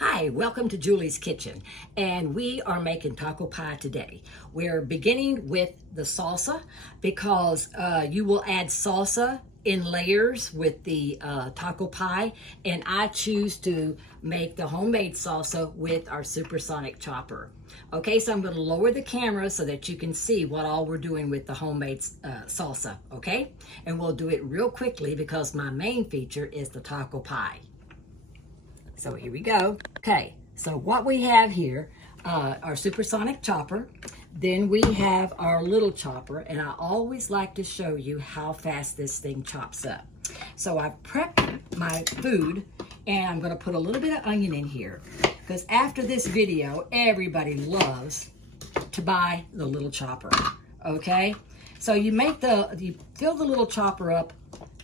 Hi, welcome to Julie's Kitchen, and we are making taco pie today. We're beginning with the salsa because you will add salsa in layers with the taco pie, and I choose to make the homemade salsa with our supersonic chopper. Okay, so I'm going to lower the camera so that you can see what all we're doing with the homemade salsa, okay? And we'll do it real quickly because my main feature is the taco pie. So here we go. Okay, so what we have here, our supersonic chopper. Then we have our little chopper, and I always like to show you how fast this thing chops up. So I've prepped my food, and I'm gonna put a little bit of onion in here, because after this video, everybody loves to buy the little chopper, okay? So you fill the little chopper up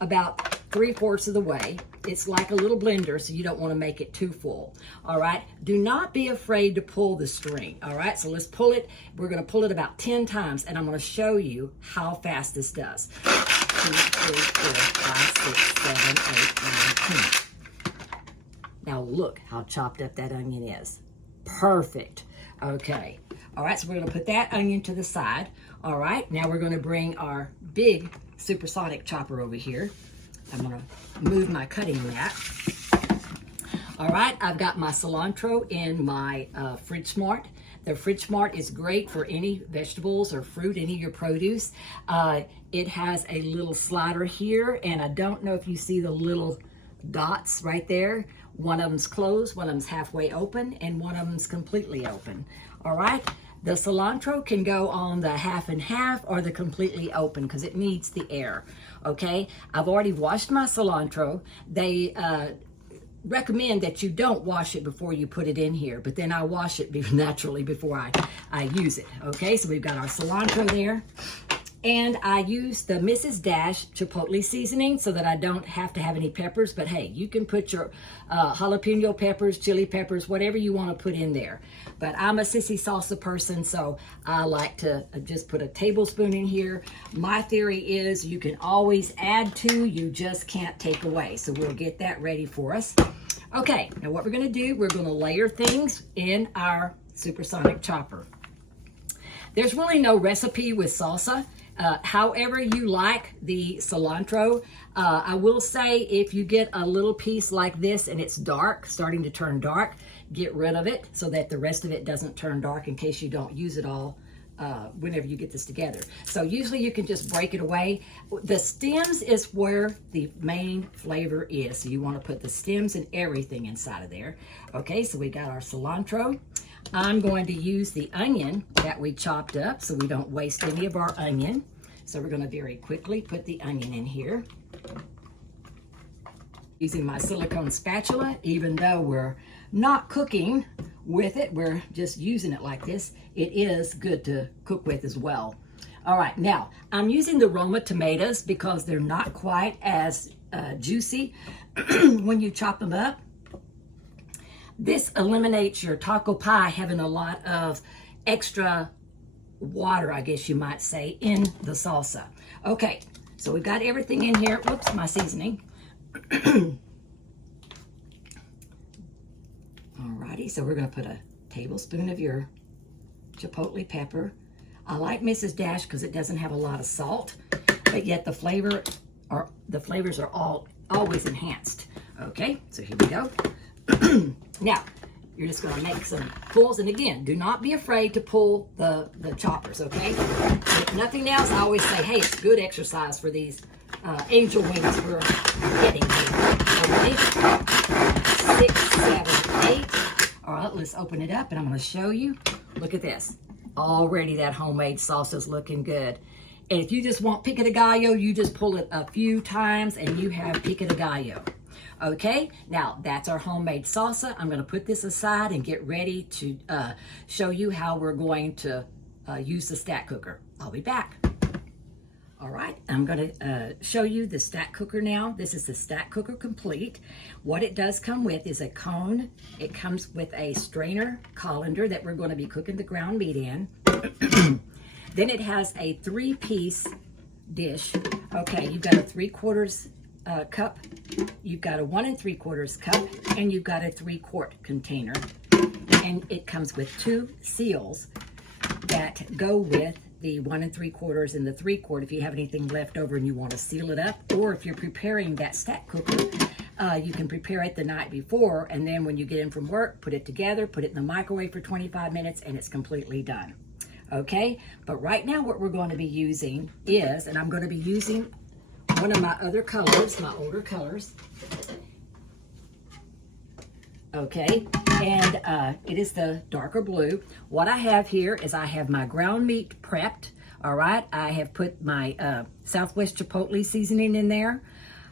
about 3/4 of the way. It's like a little blender, so you don't want to make it too full. All right, do not be afraid to pull the string. All right, so let's pull it. We're going to pull it about 10 times, and I'm going to show you how fast this does. 2, 3, 4, 5, 6, 7, 8, 9, 10. Now look how chopped up that onion is. Perfect. Okay. All right, so we're going to put that onion to the side. All right, now we're going to bring our big supersonic chopper over here. I'm going to move my cutting mat. All right, I've got my cilantro in my Fridge Smart. The Fridge Smart is great for any vegetables or fruit, any of your produce. It has a little slider here, and I don't know if you see the little dots right there. One of them's closed, one of them's halfway open, and one of them's completely open. All right, the cilantro can go on the half and half or the completely open because it needs the air. Okay, I've already washed my cilantro. They recommend that you don't wash it before you put it in here, but then I wash it naturally before I use it. Okay, so we've got our cilantro there. And I use the Mrs. Dash Chipotle seasoning so that I don't have to have any peppers. But hey, you can put your jalapeno peppers, chili peppers, whatever you want to put in there. But I'm a sissy salsa person, so I like to just put a tablespoon in here. My theory is you can always add to, you just can't take away. So we'll get that ready for us. Okay, now what we're going to do, we're going to layer things in our supersonic chopper. There's really no recipe with salsa. However you like the cilantro. I will say if you get a little piece like this and it's dark, starting to turn dark, get rid of it so that the rest of it doesn't turn dark in case you don't use it all whenever you get this together. So usually you can just break it away. The stems is where the main flavor is. So you want to put the stems and everything inside of there. Okay, so we got our cilantro. I'm going to use the onion that we chopped up so we don't waste any of our onion. So we're going to very quickly put the onion in here. Using my silicone spatula, even though we're not cooking with it, we're just using it like this. It is good to cook with as well. All right, now I'm using the Roma tomatoes because they're not quite as juicy when you chop them up. This eliminates your taco pie having a lot of extra water, I guess you might say, in the salsa. Okay, so we've got everything in here. Whoops, my seasoning. Alrighty, so we're going to put a tablespoon of your chipotle pepper. I like Mrs. Dash because it doesn't have a lot of salt, but yet the flavors are always enhanced. Okay, so here we go. Now, you're just going to make some pulls. And again, do not be afraid to pull the choppers, okay? If nothing else, I always say, hey, it's good exercise for these angel wings we're getting here. Okay? 6, 7, 8. All right, let's open it up, and I'm going to show you. Look at this. Already that homemade salsa is looking good. And if you just want pico de gallo, you just pull it a few times, and you have pico de gallo. Okay, now that's our homemade salsa. I'm going to put this aside and get ready to show you how we're going to use the stack cooker. I'll be back. All right, I'm going to show you the stack cooker now. This is the Stack Cooker Complete. What it does come with is a cone. It comes with a strainer colander that we're going to be cooking the ground meat in. Then it has a 3-piece dish. Okay, you've got a 3/4 cup, you've got a 1 3/4 cup, and you've got a 3-quart container. And it comes with 2 seals that go with the 1 3/4 and the 3-quart if you have anything left over and you want to seal it up. Or if you're preparing that stack cooker, you can prepare it the night before, and then when you get in from work, put it together, put it in the microwave for 25 minutes, and it's completely done. Okay, but right now what we're going to be using is, and I'm going to be using one of my other colors, my older colors. Okay, and it is the darker blue. What I have here is I have my ground meat prepped. All right, I have put my Southwest Chipotle seasoning in there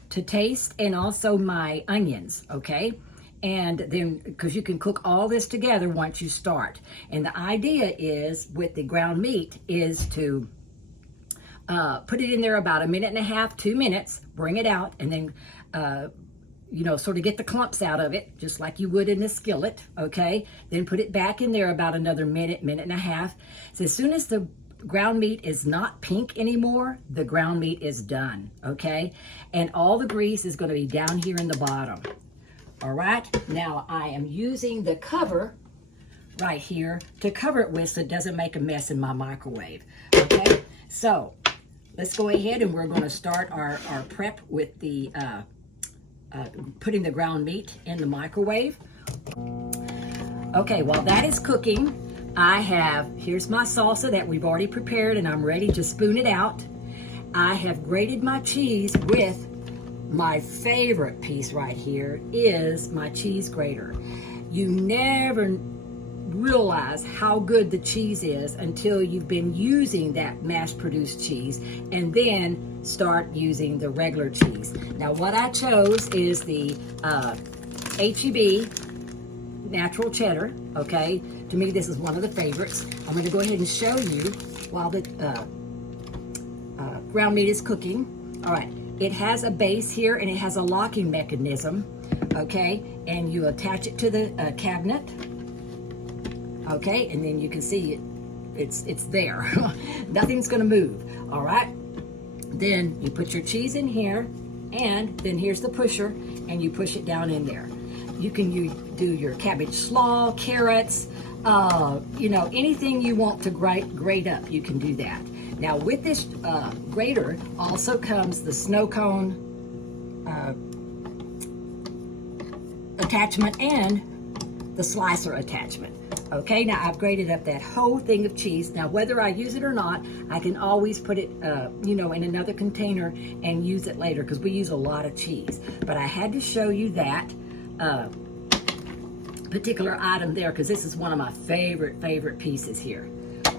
to taste, and also my onions. Okay, and then because you can cook all this together once you start. And the idea is with the ground meat is to put it in there about 1.5 minutes, 2 minutes, bring it out, and then you know, sort of get the clumps out of it, just like you would in a skillet, okay? Then put it back in there about another minute, 1.5 minutes. So as soon as the ground meat is not pink anymore, the ground meat is done, okay? And all the grease is going to be down here in the bottom. All right, now I am using the cover right here to cover it with so it doesn't make a mess in my microwave, okay? So let's go ahead and we're going to start our prep with the putting the ground meat in the microwave. Okay, while that is cooking, here's my salsa that we've already prepared, and I'm ready to spoon it out. I have grated my cheese with my favorite piece right here is my cheese grater. You never realize how good the cheese is until you've been using that mass-produced cheese, and then start using the regular cheese. Now what I chose is the H-E-B natural cheddar, okay? To me this is one of the favorites. I'm going to go ahead and show you while the ground meat is cooking. All right, it has a base here and it has a locking mechanism, okay? And you attach it to the cabinet. Okay, and then you can see it's there. Nothing's gonna move, all right? Then you put your cheese in here, and then here's the pusher, and you push it down in there. You can do your cabbage slaw, carrots, you know, anything you want to grate up, you can do that. Now with this grater also comes the snow cone attachment and the slicer attachment. Okay, now I've grated up that whole thing of cheese. Now whether I use it or not, I can always put it, you know, in another container and use it later because we use a lot of cheese. But I had to show you that particular item there because this is one of my favorite pieces here.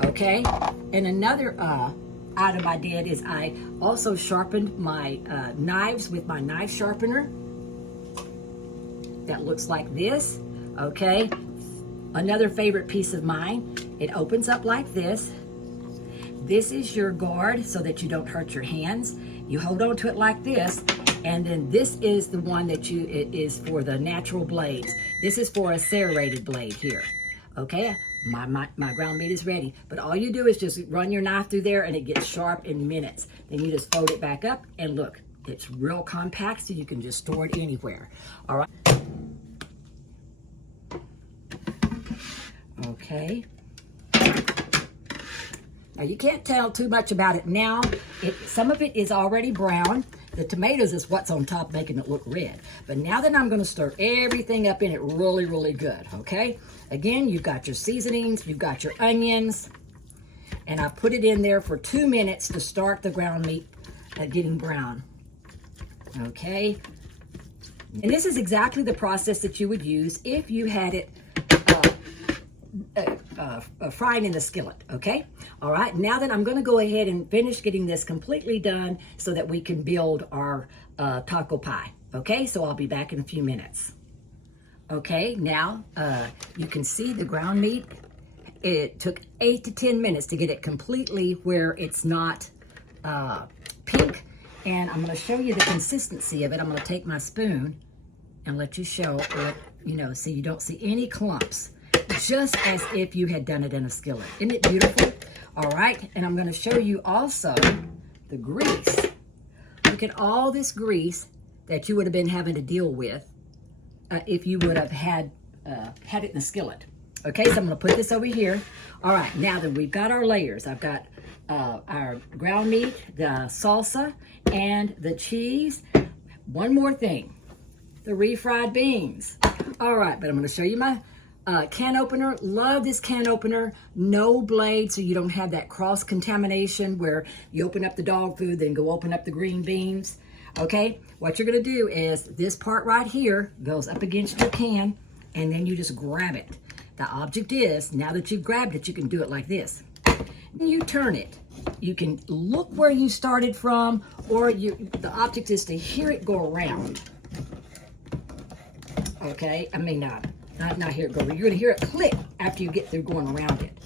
Okay, and another item I did is I also sharpened my knives with my knife sharpener. That looks like this. Okay. Another favorite piece of mine, it opens up like this. This is your guard so that you don't hurt your hands. You hold on to it like this, and then this is the one that it is for the natural blades. This is for a serrated blade here. Okay, my ground meat is ready, but all you do is just run your knife through there and it gets sharp in minutes. Then you just fold it back up and look, it's real compact so you can just store it anywhere. All right. Okay. Now you can't tell too much about it now. Some of it is already brown. The tomatoes is what's on top making it look red. But now that I'm going to stir everything up in it really good, okay? Again, you've got your seasonings, you've got your onions, and I put it in there for 2 minutes to start the ground meat getting brown. Okay? And this is exactly the process that you would use if you had it frying in the skillet, okay? All right, now then I'm going to go ahead and finish getting this completely done so that we can build our taco pie, okay? So I'll be back in a few minutes. Okay, now you can see the ground meat. It took 8 to 10 minutes to get it completely where it's not pink, and I'm going to show you the consistency of it. I'm going to take my spoon and let you show it, you know, so you don't see any clumps. Just as if you had done it in a skillet. Isn't it beautiful? All right, and I'm going to show you also the grease. Look at all this grease that you would have been having to deal with if you would have had it in the skillet. Okay, so I'm going to put this over here. All right, now that we've got our layers, I've got our ground meat, the salsa, and the cheese. One more thing, the refried beans. All right, but I'm going to show you my can opener. Love this can opener. No blade, so you don't have that cross-contamination where you open up the dog food, then go open up the green beans. Okay, what you're going to do is this part right here goes up against your can, and then you just grab it. The object is, now that you've grabbed it, you can do it like this. You turn it. You can look where you started from, or the object is to hear it go around. Okay, I mean, not hear it go. You're going to hear it click after you get through going around it.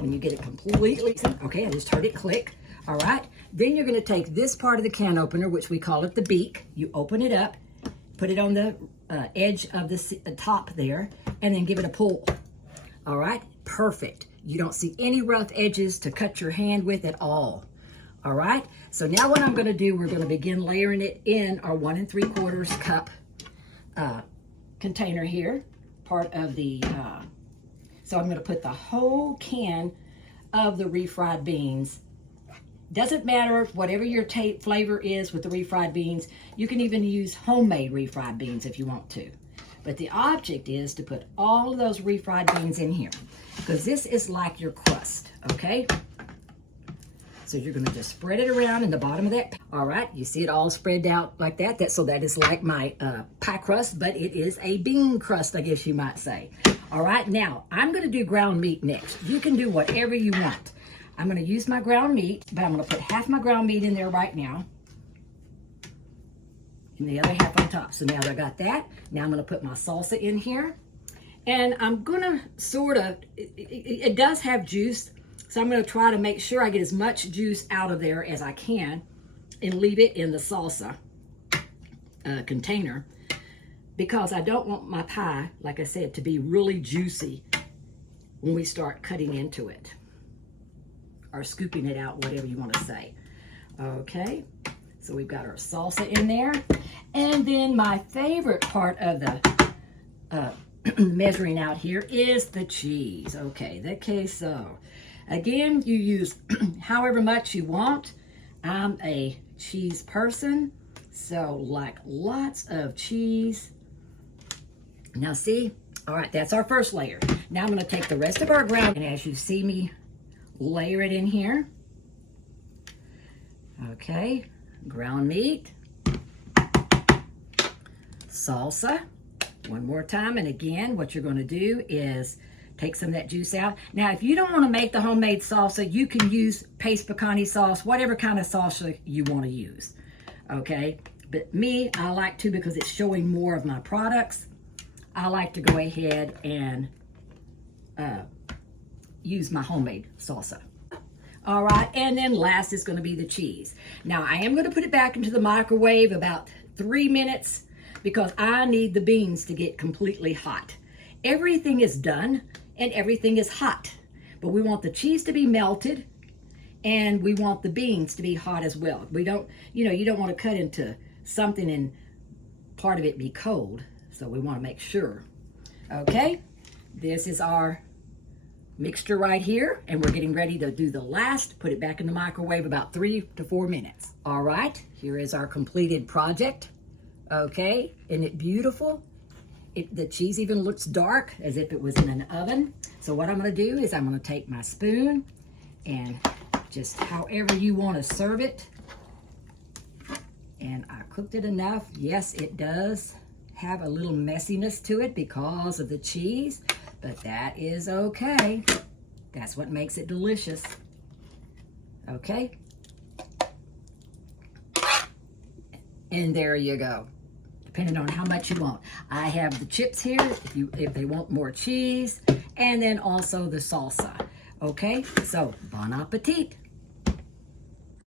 When you get it completely, okay, I just heard it click. All right, then you're going to take this part of the can opener, which we call it the beak. You open it up, put it on the edge of the top there, and then give it a pull. All right, perfect. You don't see any rough edges to cut your hand with at all. All right, so now what I'm going to do, we're going to begin layering it in our 1 3/4 cup container here, part of the, so I'm going to put the whole can of the refried beans. Doesn't matter, whatever your flavor is with the refried beans. You can even use homemade refried beans if you want to. But the object is to put all of those refried beans in here, because this is like your crust, okay? So you're going to just spread it around in the bottom of that. All right, you see it all spread out like that. So that is like my pie crust, but it is a bean crust, I guess you might say. All right, now I'm going to do ground meat next. You can do whatever you want. I'm going to use my ground meat, but I'm going to put half my ground meat in there right now, and the other half on top. So now that I got that, now I'm going to put my salsa in here, and I'm going to sort of, it does have juice, so I'm going to try to make sure I get as much juice out of there as I can and leave it in the salsa container, because I don't want my pie, like I said, to be really juicy when we start cutting into it, or scooping it out, whatever you want to say. Okay, so we've got our salsa in there. And then my favorite part of the measuring out here is the cheese. Okay, the queso. Again, you use however much you want. I'm a cheese person, so like lots of cheese. Now see, all right, that's our first layer. Now I'm going to take the rest of our ground, and as you see me layer it in here. Okay, ground meat, salsa, one more time, and again, what you're going to do is take some of that juice out. Now, if you don't want to make the homemade salsa, you can use paste pecani sauce, whatever kind of salsa you want to use. Okay, but me, I like to, because it's showing more of my products, I like to go ahead and use my homemade salsa. All right, and then last is going to be the cheese. Now, I am going to put it back into the microwave about 3 minutes, because I need the beans to get completely hot. Everything is done and everything is hot, but we want the cheese to be melted and we want the beans to be hot as well. We don't, you don't want to cut into something and part of it be cold, so we want to make sure. Okay, this is our mixture right here, and we're getting ready to do the last, put it back in the microwave about 3 to 4 minutes. All right, here is our completed project. Okay, isn't it beautiful? The cheese even looks dark as if it was in an oven. So what I'm going to do is I'm going to take my spoon and just however you want to serve it. And I cooked it enough. Yes, it does have a little messiness to it because of the cheese, but that is okay. That's what makes it delicious. Okay. And there you go. Depending on how much you want. I have the chips here if they want more cheese, and then also the salsa. Okay, so bon appetit.